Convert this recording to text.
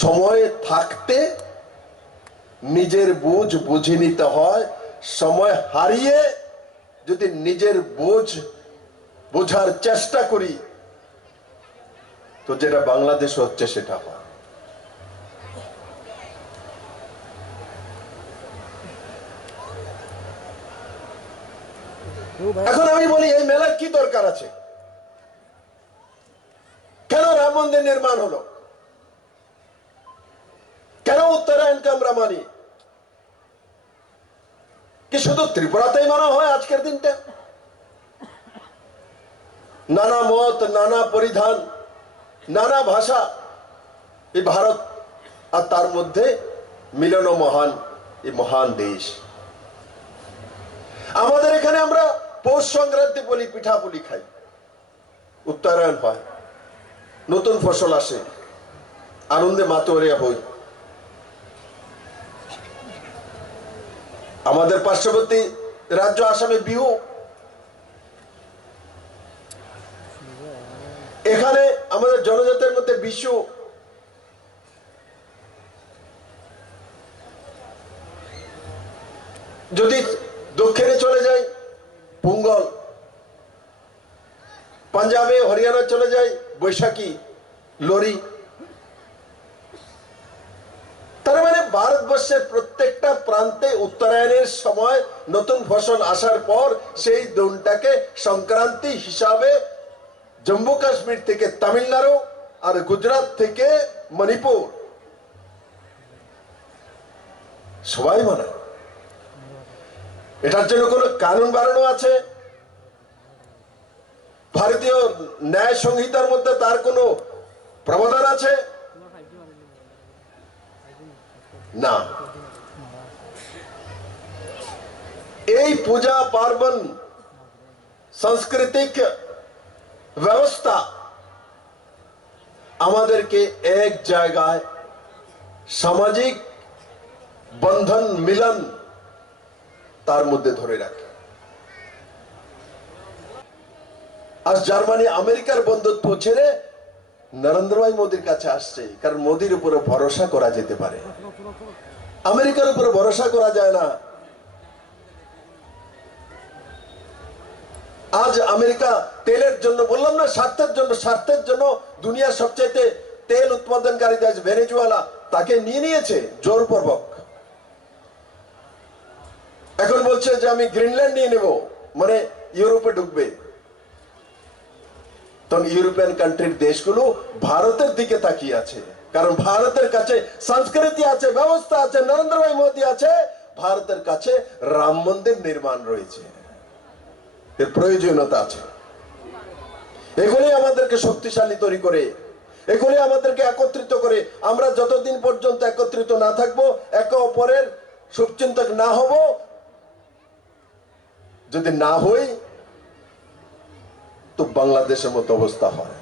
সময় থাকতে নিজের বুঝ বুঝে নিতে হয়, সময় হারিয়ে যদি নিজের বুঝ বোঝার চেষ্টা করি তো যেটা বাংলাদেশ হচ্ছে সেটা হয়। এখন আমি বলি এই মেলার কি দরকার আছে? কেন রাম মন্দির নির্মাণ হলো? কেন উত্তরায়ণকে আমরা মানি? কি শুধু ত্রিপুরাতেই মানা হয় আজকের দিনটা? নানা মত, নানা পরিধান, নানা ভাষা, এই ভারত আর তার মধ্যে মিলন মহান এই মহান দেশ। আমাদের এখানে আমরা পৌষ সংক্রান্তি বলি, পিঠা পুলি খাই, উত্তরায়ণ হয়, নতুন ফসল আসে, আনন্দে মাতোয়ারিয়া হই। আমাদের পার্শ্ববর্তী রাজ্য আসামে বিহু, এখানে আমাদের জনজাতির মধ্যে বিশু, যদি দক্ষিণে চলে যাই পোঙ্গল, পাঞ্জাবে হরিয়ানা চলে যাই বৈশাখী, লোরি। তার মানে ভারতবর্ষের প্রত্যেকটা প্রান্তে উত্তরায়ণের সময় নতুন ফসল আসার পর সেই দিনটাকে সংক্রান্তি হিসাবে জম্মু কাশ্মীর থেকে তামিলনাড়ু আর গুজরাট থেকে মণিপুর সবাই মানায়। এটার জন্য কোন কানুন বানানো আছে? ভারতীয় ন্যায় সংহিতার মধ্যে তার কোন প্রবধান আছে? না। এই পূজা পার্বণ সাংস্কৃতিক ব্যবস্থা আমাদেরকে এক জায়গায় সামাজিক বন্ধন মিলন তার মধ্যে ধরে রাখে। আজ জার্মানি আমেরিকার বন্ধুত্ব ছেড়ে নরেন্দ্র ভাই মোদীর কাছে আসছে, কারণ মোদীর উপরে ভরসা করা যেতে পারে, আমেরিকার উপরে ভরসা করা যায় না। আজ আমেরিকা তেলের জন্য, বললাম না স্বার্থের জন্য দুনিয়ার সবচেয়ে তেল উৎপাদনকারী দেশ ভেনেজুয়েলা তাকে নিয়ে নিয়েছে জোরপূর্বক। এখন বলছে যে আমি গ্রিনল্যান্ড নিয়ে নেব, মানে ইউরোপে ঢুকবে। তখন ইউরোপিয়ান কান্ট্রির দেশগুলো ভারতের দিকে তাকিয়ে আছে, কারণ ভারতের কাছে সংস্কৃতি আছে, ব্যবস্থা আছে, নরেন্দ্র ভাই মোদী আছে, ভারতের কাছে রাম মন্দির নির্মাণ রয়েছে, এর প্রয়োজনীয়তা আছে। এগুলি আমাদেরকে শক্তিশালী তৈরি করে, এগুলি আমাদেরকে একত্রিত করে। আমরা যতদিন পর্যন্ত একত্রিত না থাকবো, একে অপরের শুভচিন্তক না হব, যদি না হই তো বাংলাদেশের মতো অবস্থা হয়।